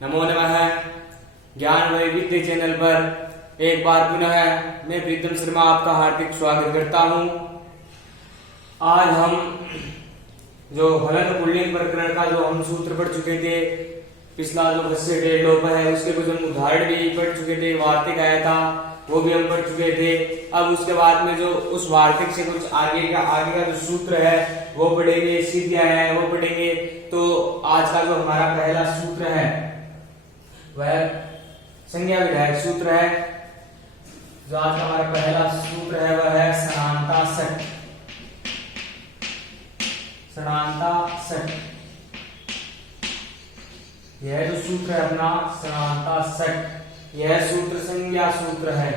नमो नमः। ज्ञान वैविध्य चैनल पर एक बार पुनः मैं प्रीतम शर्मा आपका हार्दिक स्वागत करता हूं। आज हम जो हलन पुल्लिंग प्रकरण का जो हम सूत्र पढ़ चुके थे, पिछला जो 10 लोप है उसके कुछ हम उदाहरण भी पढ़ चुके थे, वार्तिक आया था वो भी हम पढ़ चुके थे। अब उसके बाद में जो उस वार्तिक से कुछ आगे का जो सूत्र है वो पढ़ेंगे, सीधियां है वो पढ़ेंगे। तो आज का जो हमारा पहला सूत्र है वह संज्ञा विधायक सूत्र है। जो आज का हमारा पहला सूत्र है वह है समानता सट। समानता सट, यह जो सूत्र है अपना समानता सट, यह सूत्र संज्ञा सूत्र है।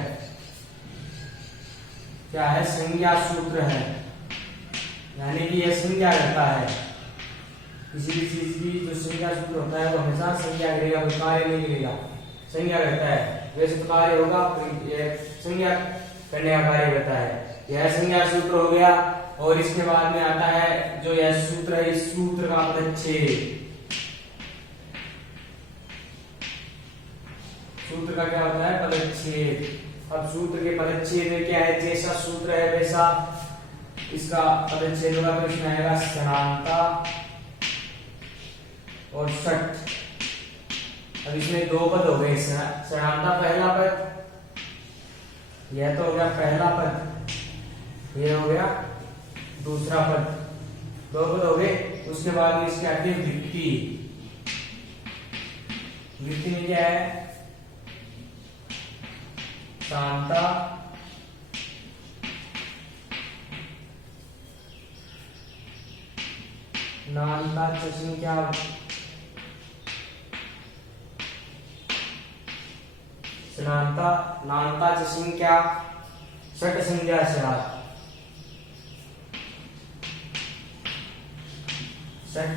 क्या है? संज्ञा सूत्र है, यानी कि यह संज्ञा करता है। किसी भी चीज की जो संज्ञा सूत्र होता है वो हमेशा संज्ञा करेगा, कोई कार्य नहीं करेगा, संज्ञा करता है। वैसे तो कार्य होगा, यह संज्ञा करने का कार्य करता है। यह संज्ञा सूत्र हो गया। और इसके बाद में आता है जो यह सूत्र है, इस सूत्र का पदच्छेद। सूत्र का क्या होता है? पदच्छेद। अब सूत्र के पदच्छेद में क्या है? जैसा सूत्र है वैसा इसका पदच्छेद होगा। तो इसमें आएगा समानता और सट। अब इसमें दो पद हो गए। समानता पहला पद, यह तो हो गया पहला पद, यह हो गया दूसरा पद, दो पद हो गए। उसके बाद में इसके आगे वृत्ति। वृत्ति में क्या है? समानता नानता संज्ञा, समानता नानता संज्ञा सट संज्ञा सात, सट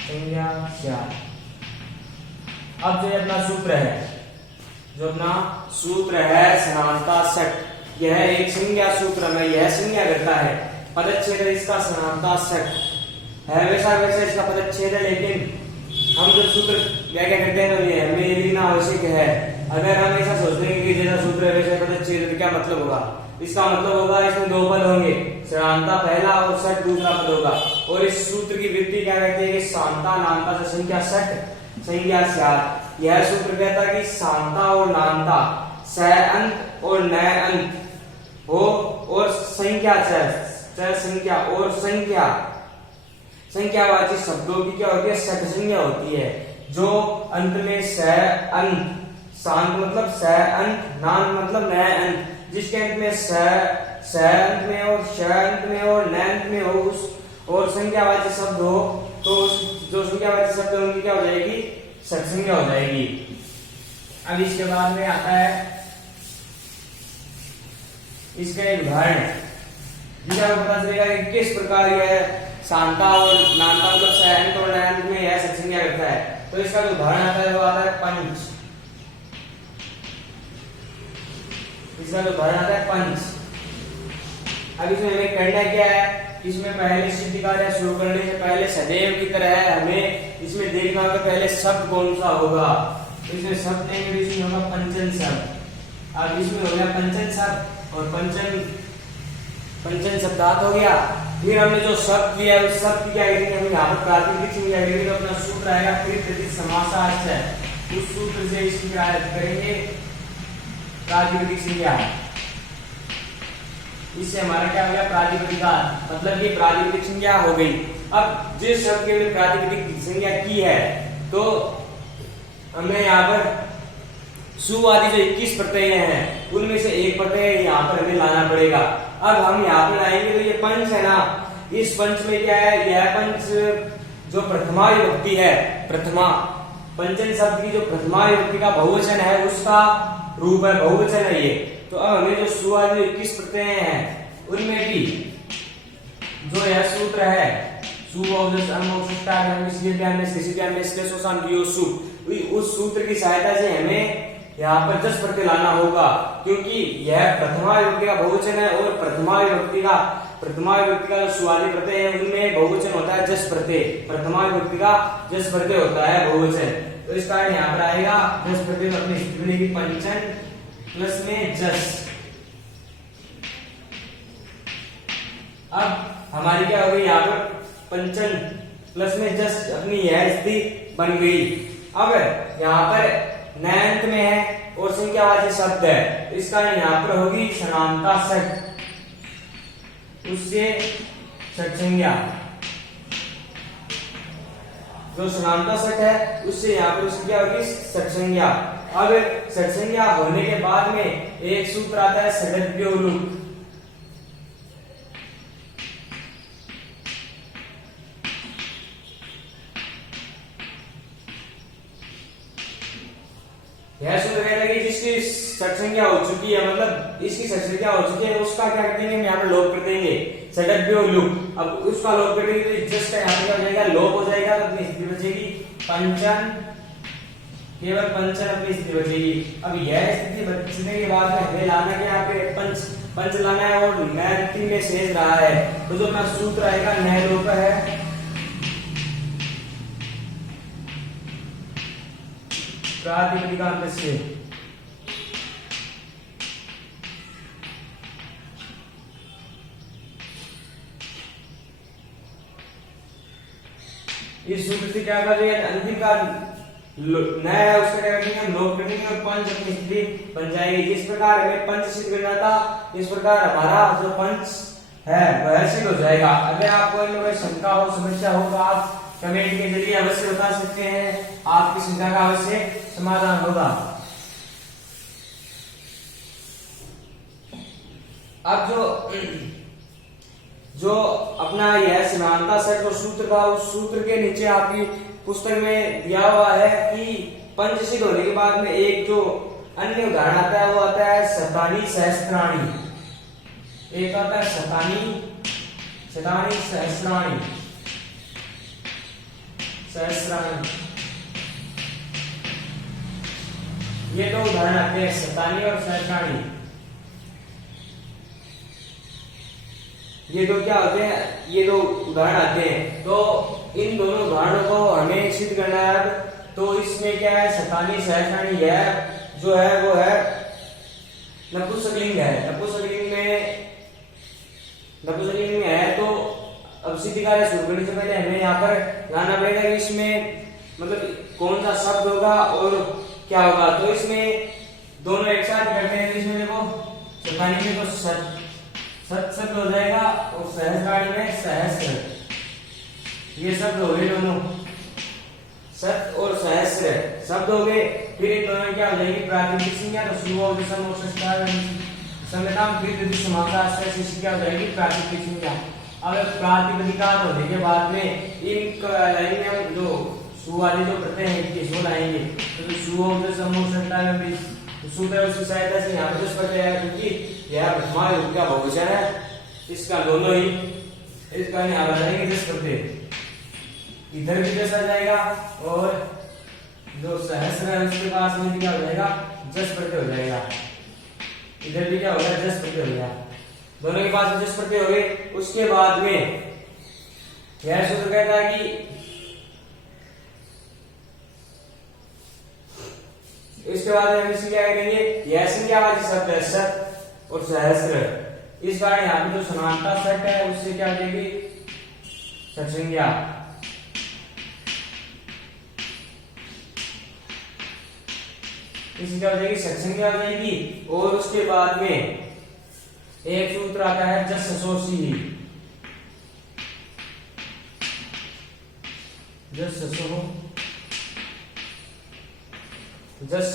संज्ञा सात। अब जो अपना सूत्र है, जो अपना सूत्र है समानता सट, यह एक संज्ञा सूत्र में यह संज्ञा करता है। पदच्छेद इसका समानता सट है, वैसा वैसा इसका पदच्छेद है। लेकिन हम जो सूत्र व्याख्या करते हैं तो ये हमें ये लिखना आवश्यक है। अगर हम ऐसा सोचते हैं कि जैसा सूत्र है वैसा पदच्छेद, तो क्या मतलब होगा? इसका मतलब होगा इसमें दो पद होंगे, समानता पहला और सट दूसरा पद होगा। और इस सूत्र की वृत्ति क्या कहते हैं कि समानता नानता से संज्ञा सट संज्ञा सात। यह सूत्र कहता है कि समानता और नानता स अंत और न अंत हो, और संज्ञा संज्ञा और संख्यावाची शब्दों की क्या होती है? सट संज्ञा होती है। जो अंत में स अंत, शांत मतलब स अंत, नान मतलब न अंत, जिसके अंत में स अंत में और श अंत में और न अंत में हो, उस और संख्यावाची शब्द हो, तो उस जो संख्यावाची शब्द उनकी क्या हो जाएगी? सट संज्ञा हो जाएगी। अब इसके बाद में आता है इसका एक उदाहरण, जिसका पता चलेगा कि किस प्रकार यह शांता और नानता मतलब सहन और नयन में यह सट संज्ञा करता है। तो इसका जो उदाहरण आता है वो आता है पंच। इसका जो उदाहरण आता है पंच। अब इसमें हमें करना क्या है? इसमें पहले सिद्ध कार्य शुरू करने से पहले सदैव की तरह हमें इसमें देखना होगा पहले शब्द कौन सा होगा। इसमें शब्द देंगे, इसमें होगा पंचन शब्द। अब इसमें हो गया पंचन शब्द और पंचन शब्दार्थ हो गया। फिर हमने जो शब्द लिया उस शब्द की क्या करेंगे? हम यहाँ पर प्रातिपदिक संज्ञा करेंगे। तो अपना सूत्र आएगा कृत समासार्थ है, उस सूत्र से इसकी क्या करेंगे? प्रातिपदिक संज्ञा। इससे हमारा क्या हो गया? प्रातिपदिकार्थ, मतलब ये प्रातिपदिक संज्ञा हो गई। अब जिस शब्द के लिए प्रातिपदिक संज्ञा की है तो हमें यहाँ पर सु आदि जो 21 प्रत्यय हैं उनमें से एक प्रत्यय यहाँ पर हमें लाना पड़ेगा। अब हम यहाँ पर लाएंगे तो ये पंच है ना, इस पंच में क्या है? यह पंच जो प्रथमा विभक्ति है, प्रथमा पंचन शब्द की जो प्रथमा विभक्ति का बहुवचन है उसका रूप है, बहुवचन है ये। तो अब हमें जो सु आदि 21 प्रत्यय हैं उनमें भी जो यह सूत्र है उस सूत्र की सहायता से हमें यहाँ पर जस प्रत्यय लाना होगा, क्योंकि यह प्रथमा विभक्ति का बहुवचन है और प्रथमा विभक्ति का जो शुरुआती प्रत्यय है उनमें बहुवचन होता है जस प्रत्यय। प्रथमा विभक्ति का जस प्रत्यय होता है बहुवचन, तो इस कारण यहाँ पर आएगा जस प्रत्यय तो अपनी स्थिति बनेगी पंचन प्लस में जस। अब हमारी क्या हो गई यहाँ पर पंचन प्लस में जस अपनी यह स्थिति बन गई। अब यहाँ पर नयंत में है और संख्यावाची शब्द है, इस कारण यहाँ पर होगी समानता सट, उससे सट संज्ञा। जो समानता सट है उससे यहाँ पर उसकी क्या होगी सट संज्ञा। अब सट संज्ञा होने के बाद में एक सूत्र आता है षडव्योलुक। यह सूत्र कहता है कि जिसकी सट संख्या हो चुकी है, मतलब इसकी सट संख्या हो चुकी है, उसका क्या कर देंगे, यहाँ पर लोप कर देंगे षडव्योलुक। अब उसका लोप कर देंगे तो जस्ट का यहाँ पे क्या हो जाएगा लोप हो जाएगा, तो अपनी स्थिति बचेगी पंचन, केवल पंचन अपनी स्थिति बचेगी। अब यह स्थिति बचने के बाद में हमें लाना क्या, यहाँ पे पंच लाना है और नय में शेष रहा है, तो जो अपना सूत्र आएगा नय लोप है प्रातिपदिकांत से। इस सूत्र से क्या कर रहे हैं, अंतिम का नया है उसका क्या करेंगे लोप करेंगे और पंच अपनी स्थिति बन जाएगी। जिस प्रकार हमें पंच सिद्ध करना था, इस प्रकार हमारा जो पंच है वह सिद्ध हो जाएगा। अगर आपको इनमें शंका हो समस्या हो तो आप कमेंट के जरिए अवश्य बता सकते हैं, आपकी शंका का अवश्य समाधान होगा। अब जो अपना यह समानता सेट जो सूत्र था, उस सूत्र के नीचे आपकी पुस्तक में दिया हुआ है कि पंच सिद्ध होने के बाद में एक जो अन्य उदाहरण आता है वो आता है शतानी सहस्त्राणी। एक आता है शतानी सहस्राणी। ये दो उदाहरण आते हैं शतानी और सहस्राणी। ये दो क्या होते हैं, ये दो उदाहरण आते हैं, तो इन दोनों उदाहरणों को हमें सिद्ध करना है। तो इसमें क्या है शतानी सहस्राणी है जो है वो है नपुंसकलिंग है। नपुंसकलिंग में है, तो अब सिद्ध कार्य शुरू करने से पहले हमें यहाँ पर लाना पड़ेगा कि इसमें मतलब कौन सा शब्द होगा और क्या होगा। तो इसमें दोनों एक साथ करते हैं, इसमें देखो शतानी में तो सत शब्द हो जाएगा और सहस्राणी में सहस्र, ये शब्द हो गए दोनों, सत और सहस्र शब्द हो गए। फिर इन दोनों क्या हो जाएगी प्रातिपदिक संज्ञा, तो शुरू हो संगताम फिर समासा से क्या हो जाएगी प्रातिपदिक संज्ञा। अब प्रातिपदिकात होने के बाद में इन लाइन में जो सु वाले जो प्रत्यय हैं इनके सो लाएंगे, तो सु हो समूह संख्या में सूत्र उसकी सहायता से यहाँ पर प्रत्यय है, क्योंकि यह प्रथमा विभक्ति का बहुवचन है, इसका दोनों ही इसका यहाँ आ जाएंगे जस प्रत्यय, इधर भी जस आ जाएगा और जो सहस्र है उसके पास में क्या हो जाएगा जस प्रत्यय हो जाएगा, इधर भी क्या हो गया जस प्रत्यय हो गया, दोनों के पास जस प्रत्यय हो गए। उसके बाद में यह सूत्र कहता है कि इसके बाद हम इसी क्या करेंगे, यह संख्यावाची शब्द है सत और सहस्र, इस बार यहाँ पे जो समानता सेट है उससे क्या हो जाएगी सत संज्ञा। इसकी क्या हो जाएगी सत संज्ञा हो जाएगी। और उसके बाद में एक सूत्र आता है जस ससोसी, जस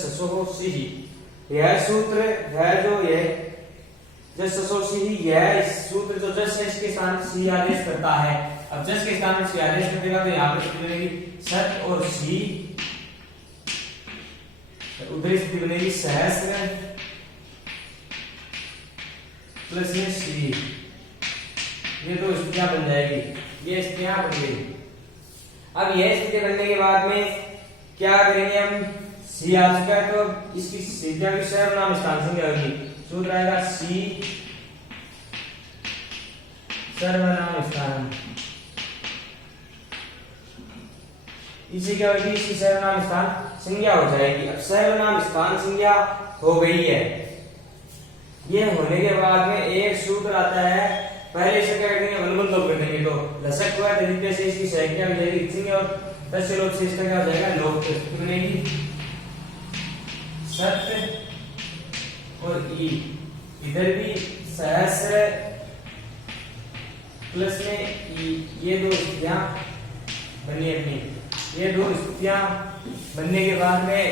ससोसी, यह सूत्र है जो ये जस ससोसी, यह सूत्र जो जस है इसके स्थान पर सी आदेश करता है। अब जस के स्थान पर सी आदेश कर देगा तो यहाँ पर स्थिति बनेगी सत और सी, उधर स्थिति बनेगी सहस्र प्लस में सी, ये दो स्थितियां बन जाएगी, ये स्थितियां बन गई। अब यह स्थिति बनने के बाद में क्या करेंगे हम सी आ चुका है तो इसकी संज्ञा की सर्वनाम स्थान संज्ञा होगी। सूत्र आएगा सी सर्वनाम स्थान। इसी क्या होगी, इसकी सर्वनाम स्थान संज्ञा हो जाएगी। अब सर्वनाम स्थान संज्ञा हो गई है। ये होने के बाद में एक सूत्र आता है, पहले से क्या करेंगे, अनुबंध लोप कर देंगे। तो लसक हुआ तरीके से इसकी संज्ञा हो जाएगी संज्ञा और तस्य लोप से इसका क्या हो जाएगा, लोप बनेगी। सत्य और ई, इधर भी सहस्र प्लस में ई, ये दो स्थितियां बनी अपनी। ये दो स्थितियां बनने के बाद में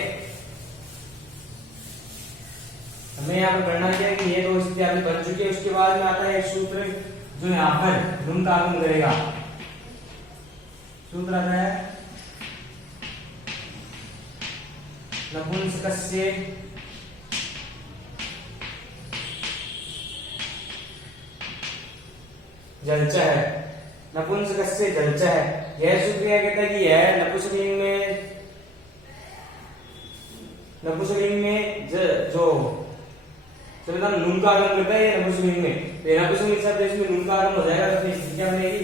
हमें यहाँ पर करना क्या है कि ये दो स्थितियां अभी बन चुकी है। उसके बाद में आता है एक सूत्र जो यहाँ पर नुम का आगमन करेगा। सूत्र आता है नपुंसकस्य जलचः, नपुंसकस्य जलचः। यह सूत्र क्या कहता है कि यह नपुंसकलिंग में जो नुन का आगमन करता है ये नपुंसकलिंग में, तो नपुंसकलिंग शब्द इसमें नुन का आगमन हो जाएगा। तो इसकी क्या बनेगी,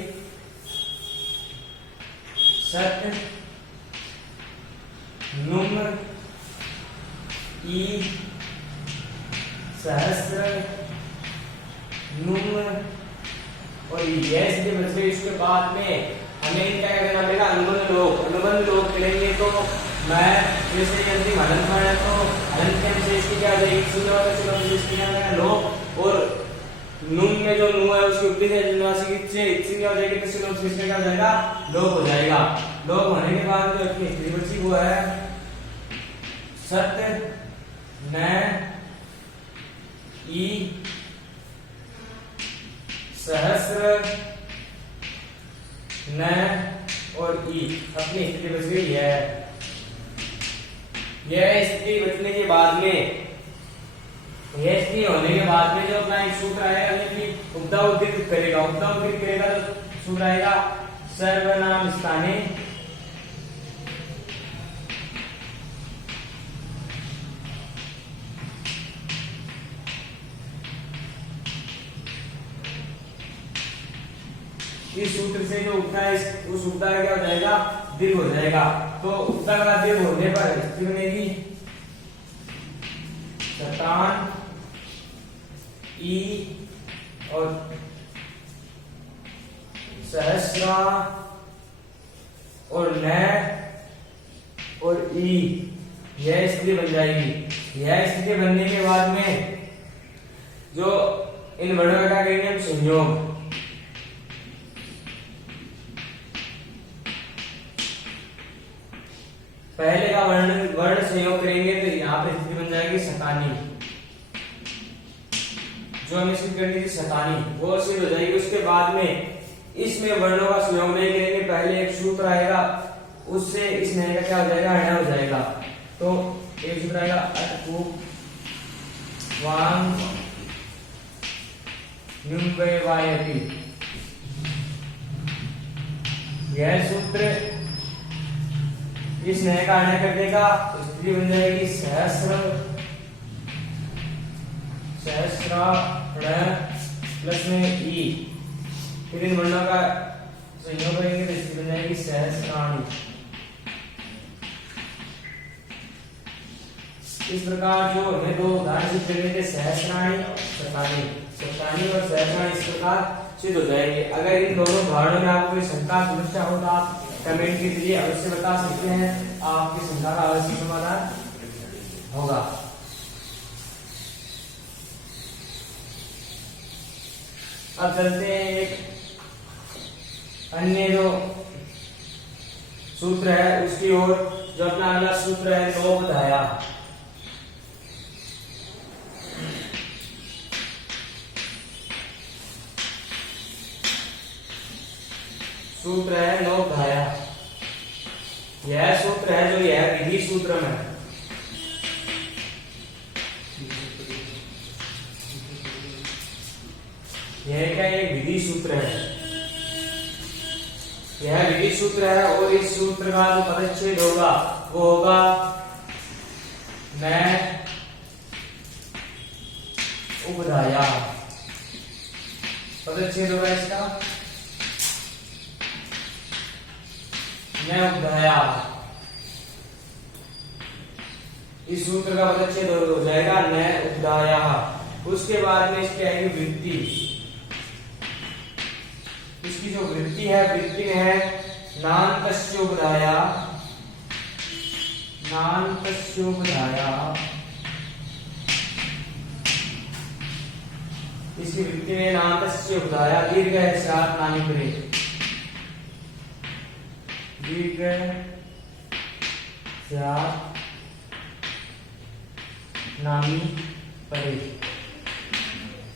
सत्य नुम ई सहस्र नुम और यह स्थिति बच गई। इसके बाद में हमें क्या करना पड़ेगा, अनुबंध लोप करेंगे। तो मैं जैसे यदि हलन है तो हलन के अनुसार इसकी क्या हो जाएगी, शून्य और इसकी क्या होगा, लोप। और नुम में जो नु है उसकी उपरी से अनुनासिक से क्या हो जाएगी, तो लोप से इसका क्या हो जाएगा, लोप हो जाएगा। लोप होने के बाद जो अपनी स्थिति बची वो है सत्य न ई सहस्र न और ई, अपनी स्थिति बच गई है। यह स्थिति बचने के बाद में, यह स्थिति होने के बाद में जो अपना एक सूत्र आएगा कि उपधा उद्धृत करेगा। उपधा उद्धृत करेगा तो सूत्र आएगा सर्वनाम स्थाने इस सूत्र से जो उपधा है उस उपधा का क्या हो जाएगा, दीर्घ हो जाएगा। तो उपधा का दीर्घ होने पर स्थिति बनेगी शतान ई और सहस्रा और न और ई, यह स्थिति बन जाएगी। यह स्थिति बनने के बाद में जो इन वर्णों का क्या करेंगे हम, संयोग। पहले का वर्ण संयोग करेंगे तो यहाँ पे स्थिति बन जाएगी शतानी। जो हमें सिद्ध करनी थी शतानी, वो सिद्ध हो जाएगी। उसके बाद में इसमें वर्णों का संयोग नहीं करेंगे, पहले एक सूत्र आएगा उससे इस नए का क्या हो जाएगा, हृदय हो जाएगा। तो एक सूत्र आएगा अटकू वांग वायति, यह सूत्र इस नए का हृदय कर देगा तो स्थिति बन जाएगी सहस्र प्लस में ई। फिर इन वर्णों का संयोग करेंगे तो स्थिति बन जाएगी सहस्राणी। इस प्रकार जो हमें दो उदाहरण सिद्ध करने थे, सहस्राणी शतानी और सहस्राणी, इस प्रकार सिद्ध हो जाएंगे। अगर इन दोनों उदाहरणों में आपको कोई शंका समस्या हो तो आप कमेंट के जरिए अवश्य बता सकते हैं, आपकी शंका का अवश्य समाधान होगा। अब चलते हैं एक अन्य जो सूत्र है उसकी ओर। जो अपना अगला सूत्र है नौबधाया। सूत्र है नौबधाया। यह सूत्र है जो यह विधि सूत्र में, यह क्या एक विधि सूत्र है, यह विधि सूत्र है। और इस सूत्र का जो पदच्छेद होगा वो होगा न उपधाया, पदच्छेद होगा इसका न उपधाया। इस सूत्र का पदच्छेद हो जाएगा न उपधाया। उसके बाद में इसकी आएगी वृत्ति। इसकी जो वृत्ति है, वृत्ति में है नान्तस्य उपधाया, नान्तस्य उपधाया। इसकी वृत्ति में नान्तस्य उपधाया दीर्घ है स्यात् नामी परे, दीर्घ स्यात् नामी परे।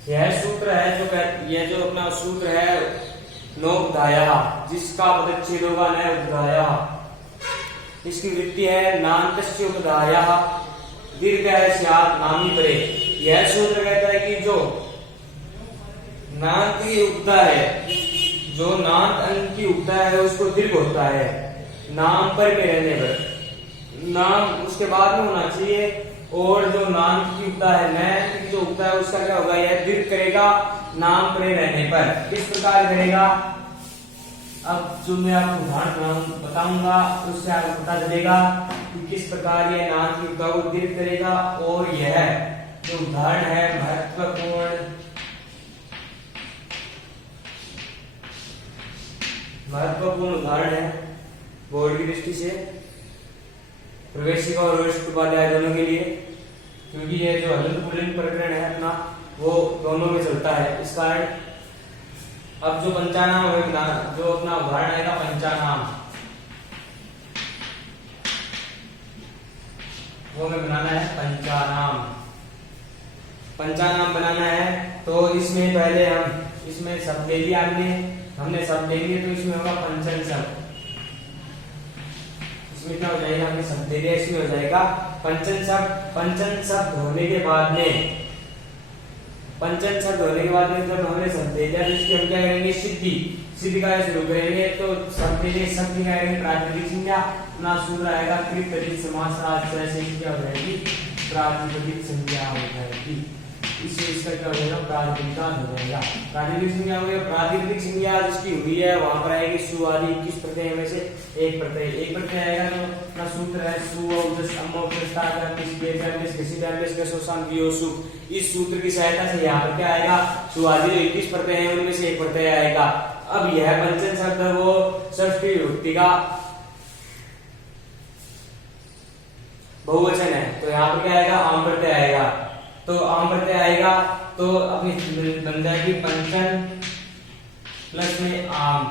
यह सूत्र है जो यह जो अपना सूत्र है नोपधाया, जिसका पदच्छेद होगा न उपधाया। इसकी वृत्ति है नान्तस्य उपधाया दीर्घ है स्यात् नामी परे। यह सूत्र कहता है कि जो नांत की उपधा है, जो नांत अंक की उपधा है उसको दीर्घ होता है नाम पर में रहने पर, नाम उसके बाद में होना चाहिए। और जो नाम की उपधा है, न की जो उपधा है उसका क्या होगा, यह दीर्घ करेगा नाम पर रहने पर। किस प्रकार करेगा, अब जो मैं आपको उदाहरण बताऊंगा उससे आपको पता चलेगा कि किस प्रकार यह नाम की उपधा को दीर्घ करेगा। और यह जो उदाहरण है महत्वपूर्ण उदाहरण है बोर्ड की दृष्टि से, प्रवेशिका और वरिष्ठ उपाध्याय दोनों के लिए, क्योंकि ये जो हलंत पुल्लिंग प्रकरण है अपना वो दोनों में चलता है। इस कारण अब जो पंचानाम होगा, जो अपना उदाहरण आएगा पंचानाम, वो हमें बनाना है पंचानाम। पंचानाम बनाना है तो इसमें पहले हम इसमें शब्द ले लिया, हमने शब्द ले लिए तो इसमें होगा पंचन शब्द। इसमें क्या हो जाएगा, हमने शब्द ले लिया, इसमें हो जाएगा पंचन शब्द। पंचन शब्द होने के बाद में, पंचन शब्द होने के बाद में जब हमने शब्द ले लिया तो इसकी हम क्या करेंगे, सिद्धि। सिद्धि का शुरू करेंगे तो शब्द ले लिए, शब्द क्या करेंगे, प्रातिपदिक संज्ञा। अपना सूत्र आएगा कृत समास से क्या हो जाएगी, प्रातिपदिक संज्ञा हो जाएगी। इससे इसका क्या हो जाएगा, प्रातिपदिकांत हो जाएगा। प्रातिपदिक संज्ञा हो गया, प्रातिपदिक संज्ञा जिसकी हुई है वहां पर आएगी सु आदि 21 प्रत्यय में से एक प्रत्यय। एक प्रत्यय आएगा तो अपना सूत्र है सु औजस अम्म उपस्था का किसी डायमेस का सोसान वियोसु। इस सूत्र की सहायता से यहाँ पर क्या आएगा, सु आदि जो 21 प्रत्यय है उनमें से एक प्रत्यय आएगा। अब यह पंचन शब्द वो षष्ठी विभक्ति का बहुवचन है, तो यहाँ पर क्या आएगा, आम प्रत्यय आएगा। तो आम प्रत्यय आएगा तो अपनी बन जाएगी पंचन प्लस में आम,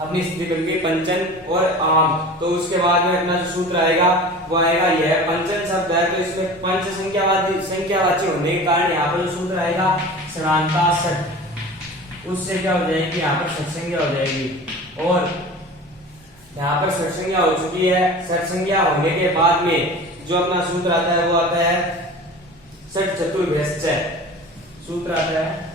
अपनी स्थिति बन गई पंचन और आम। तो उसके बाद में अपना जो सूत्र आएगा वो आएगा, यह पंचन शब्द है तो इसमें पंच संख्यावाची होने के कारण यहाँ पर जो सूत्र आएगा समानता षट, उससे क्या हो जाएगी, यहाँ पर षट संज्ञा हो जाएगी। और यहाँ पर षट संज्ञा हो चुकी है। षट संज्ञा होने के बाद में जो अपना सूत्र आता है वो आता है षट चतुर्भ्यश्च। सूत्र आता है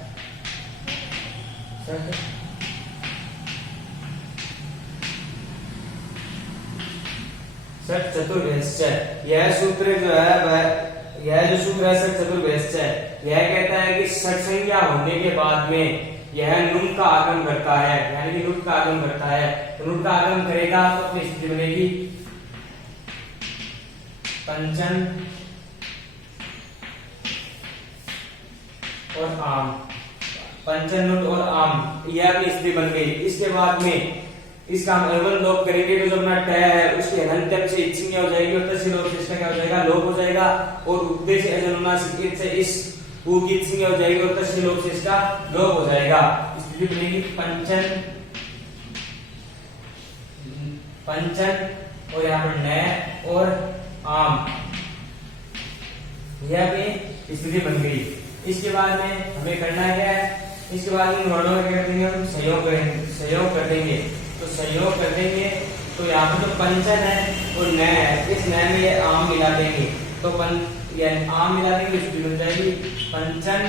षट चतुर्भ्यश्च। यह सूत्र जो है वह, यह जो सूत्र है षट चतुर्भ्यश्च, यह कहता है कि षट संज्ञा होने के बाद में यह नुम का आगम करता है, यानी कि नुट का आगम करता है। तो नुट का आगम करेगा तो अपनी स्थिति बनेगी पंचन और आम, पंचन नुट और आम, यह अपनी स्थिति बन गई। इसके बाद में इसका हम अवयव लोप करेंगे तो जो अपना ट है उसके हलंत्यम से इच संज्ञा हो जाएगी और तस्य लोप से इसका क्या हो जाएगा, लोप हो जाएगा। और उद्देश्य अजनुनासिक से इस उ की इच संज्ञा हो जाएगी और तस्य लोप से इसका लोप हो जाएगा। स्थिति बनेगी पंचन और यहाँ पर न और आम, यह भी स्थिति बन गई। इसके बाद में हमें करना क्या है, इसके बाद इन वर्णों में क्या कर देंगे, हम संयोग कर देंगे। तो संयोग कर देंगे तो यहाँ पर जो पंचन है और न है, इस न में ये आम मिला देंगे तो आम मिला देंगे, स्थिति बन जाएगी पंचन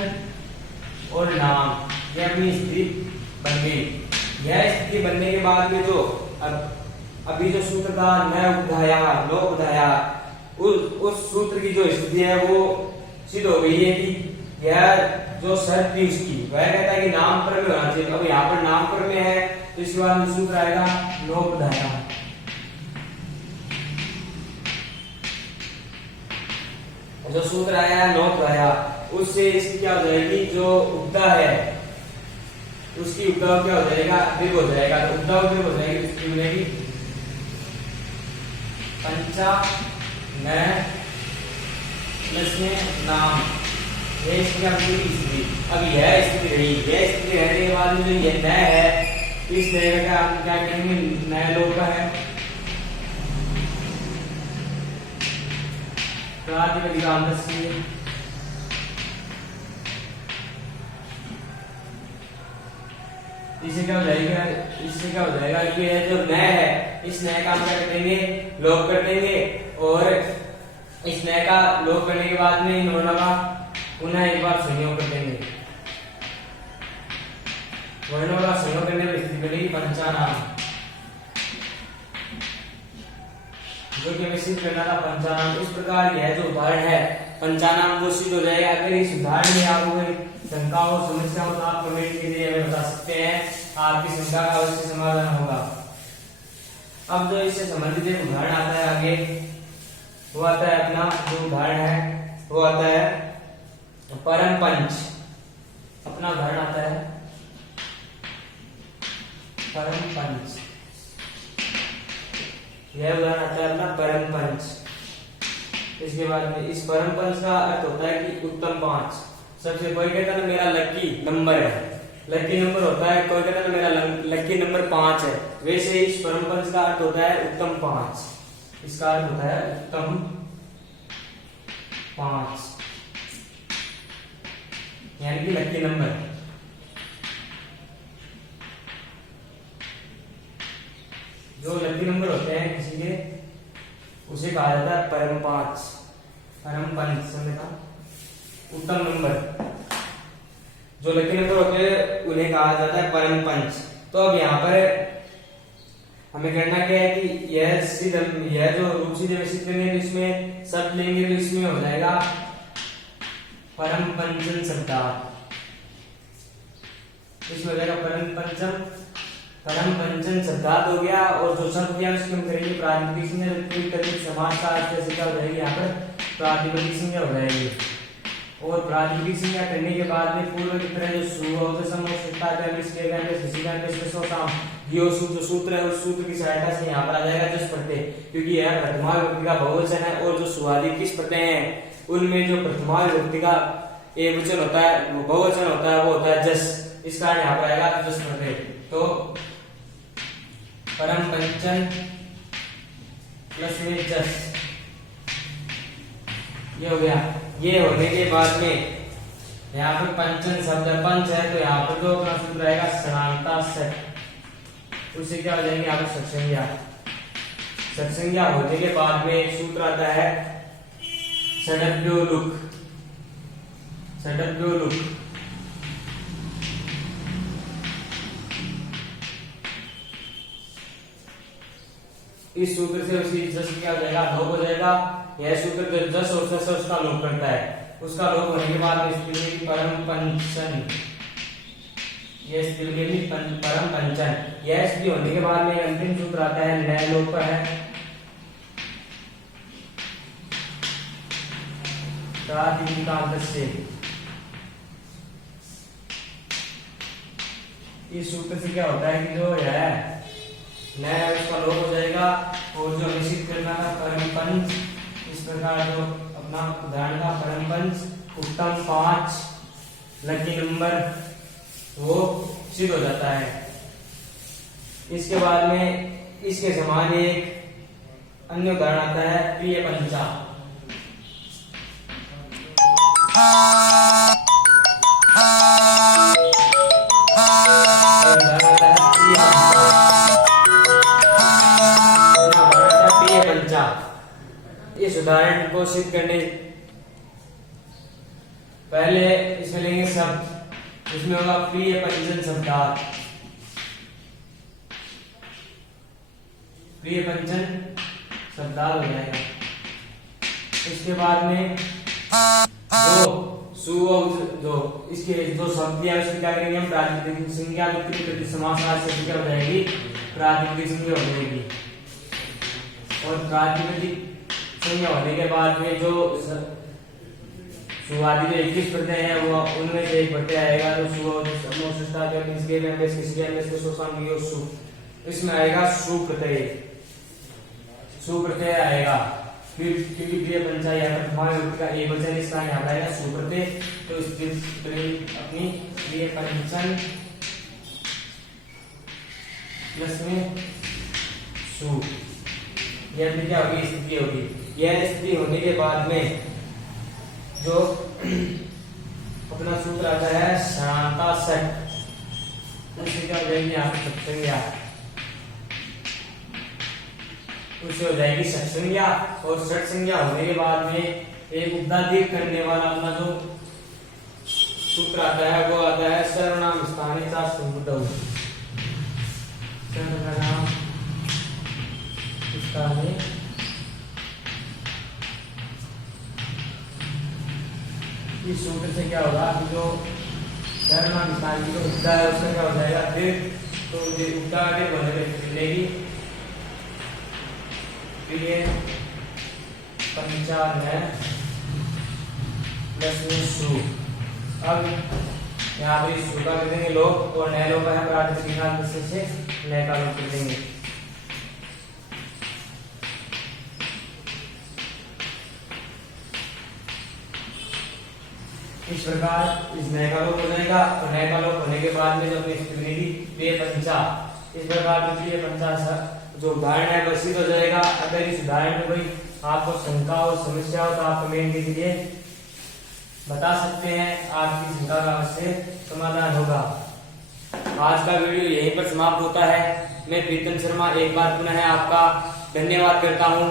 और नाम, यह अपनी स्थिति बन गई। यह स्थिति बनने के बाद में जो अब अभी जो सूत्र था न उधाया नो उधाया, उस सूत्र की जो स्थिति है वो सिद्ध हो गई है कि यह जो शर्त थी उसकी, वह कहता है कि नाम पर में होना चाहिए। अब यहाँ पर नाम पर में है तो इसके बाद में सूत्र आएगा नो उधाया। जो सूत्र आया नो उधाया, उससे इसकी क्या हो जाएगी, जो उपदा है उसकी उपदा क्या हो जाएगा, दीर्घ हो जाएगा। तो उपदा दीर्घ हो जाएगी, इसकी बनेगी पंचा न प्लस में नाम, ये इसकी क्या स्थिति। अब यह स्थिति रही, यह स्थिति रहने के बाद में जो यह न है, इस नए का क्या कहेंगे, नया लोग का है प्रातिपदिक आंतरस्य। इससे क्या हो जाएगा, इससे क्या हो जाएगा कि यह जो नए है, इस नए का हम क्या कर देंगे, लोप कर देंगे, और इस नए का लोप करने के बाद में इन दोनों का पुनः एक बार संयोग कर देंगे। वर्णों का संयोग करने में स्थिति बनेगी पंचानाम, जो कि हमें सिद्ध करना था पंचानाम। इस प्रकार यह जो उदाहरण है पंचानाम वो सिद्ध हो जाएगा। अगर इस उदाहरण में आपको कोई शंका हो, समस्या हो तो आप कमेंट के जरिए हमें बता सकते हैं, आपकी शंका का अवश्य समाधान होगा। अब जो इससे संबंधित एक उदाहरण आता है आगे, वो आता है अपना जो उदाहरण है वो आता है परम पंच। अपना उदाहरण आता है परम पंच, यह उदाहरण आता है अपना परम पंच। इसके बाद में इस परम पंच का अर्थ होता है कि उत्तम पांच। सबसे कोई कहता है ना मेरा लकी नंबर है, लकी नंबर होता है, कोई कहता है ना मेरा लकी नंबर 5 है। वैसे इस परम पंच का अर्थ होता है उत्तम 5, इसका अर्थ होता है उत्तम 5 यानी कि लकी नंबर। जो लकी नंबर होते हैं किसी के, उसे कहा जाता है परम 5, परम पंच, समझा, उत्तम नंबर। जो लकी नंबर होते हैं उन्हें कहा जाता है परम पंच। तो अब यहाँ पर हमें करना क्या है कि यह जो रूप सीधे में सिद्ध करेंगे तो इसमें शब्द लेंगे तो इसमें हो जाएगा परम पंचन शब्दार्थ, इसमें हो जाएगा परम पंचन शब्दार्थ हो गया। और जो शब्द दिया उसको हम करेंगे प्रातिपदिक संज्ञा, समास का अर्थ क्या हो जाएगी, यहाँ पर प्रातिपदिक संज्ञा हो जाएगी। और प्रातिपदिक संज्ञा करने के बाद में पूर्व की तरह जो सूत्र है उस सूत्र की सहायता से यहाँ पर आ जाएगा जस प्रत्यय, क्योंकि यह प्रथमा विभक्ति का बहुवचन है। और जो सुआदि किस प्रत्यय हैं उनमें जो प्रथमा विभक्ति का एक वचन होता है, वो बहुवचन होता है, वो होता है जस। इसका यहाँ पर आएगा जस प्रत्यय। तो परम पंचन प्लस में जस, ये हो गया। ये होने के बाद में यहाँ पे पंचन शब्द पंच है, तो यहाँ पर जो अपना सूत्र आएगा समानता सट, उससे क्या हो जाएंगे यहाँ पर सत्संज्ञा। सत्संज्ञा होने के बाद में एक सूत्र आता है सडभ्योलुक, सडभ्योलुक। इस सूत्र से उसी जस क्या हो जाएगा, लोप हो जाएगा। यह सूत्र जो जस और सस उसका लोप करता है, उसका लोप होने के बाद इसकी परम पंचन, यह स्त्रीलिंगी परम पंचन। यह स्त्री होने के बाद में अंतिम सूत्र आता है न्याय लोप पर है प्रातिपदिक आंतरस्य। इस सूत्र से क्या होता है कि जो है नया उसका लोप हो जाएगा। और जो निश्चित करना था परम पंच, इस प्रकार जो अपना उदाहरण था परम पंच उत्तम 5 लकी नंबर, वो सिद्ध हो जाता है। इसके बाद में इसके समान एक अन्य उदाहरण आता है प्रिय पंचा। इस उदाहरण को सिद्ध करने पहले इसमें लेंगे शब्द, इसमें होगा प्रिय पंचन शब्दार्थ। प्रिय पंचन शब्दार्थ हो जाएगा। इसके बाद में जो इसके जो शब्द है उसकी क्या करेंगे हम, प्रातिपदिक संज्ञा विकृति समास से क्या हो जाएगी, प्रातिपदिक संज्ञा हो जाएगी। और प्रातिपदिक संज्ञा होने के बाद में जो सुवादी जो 21 प्रत्यय है वो उनमें से एक प्रत्यय आएगा तो इसमें आएगा सु प्रत्यय, सु प्रत्यय आएगा। फिर क्योंकि प्रिय पंचायत यहाँ पर प्रथमा विभक्ति का एक वचन इसका यहाँ पर आएगा सु प्रत्यय, तो अपनी प्रिय पंचन प्लस में सु, यह अपनी क्या होगी, स्थिति होगी। यह स्थिति होने के बाद में जो अपना सूत्र आता है समानता सेट, उससे क्या हो जाएगी यहाँ पे सत्संज्ञा, उससे हो जाएगी सत्संज्ञा। और सत्संज्ञा होने के बाद में एक उपदादीर्घ करने वाला अपना जो सूत्र आता है वो आता है सर्वनाम स्थाने चा संबुद्धौ, सर्वनाम स्थाने इस सूत्र से क्या होगा कि जो सर्वनाम स्थान की जो उपदा है उसका क्या हो जाएगा फिर, तो उपदा के होने में मिलेगी प्रिय पंचानन प्लस में सु। अब यहाँ पर सु का कर देंगे लोग और नए लोग का यहाँ पर प्रातिपदिक से नए का लोग कर देंगे। इस प्रकार इस नए का लोप हो जाएगा और नए का लोप होने के बाद में जो अपनी स्थिति मिलेगी प्रिय पंचा, इस प्रकार में प्रिय पंचा जो उदाहरण है वह सिद्ध हो जाएगा। अगर इस उदाहरण में कोई आपको शंका और समस्या हो तो आप कमेंट के जरिए बता सकते हैं, आपकी शंका का अवश्य समाधान होगा। आज का वीडियो यहीं पर समाप्त होता है। मैं प्रीतम शर्मा एक बार पुनः आपका धन्यवाद करता हूँ।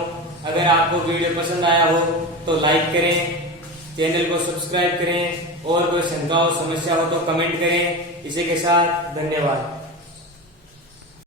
अगर आपको वीडियो पसंद आया हो तो लाइक करें, चैनल को सब्सक्राइब करें और कोई शंका और समस्या हो तो कमेंट करें। इसी के साथ धन्यवाद।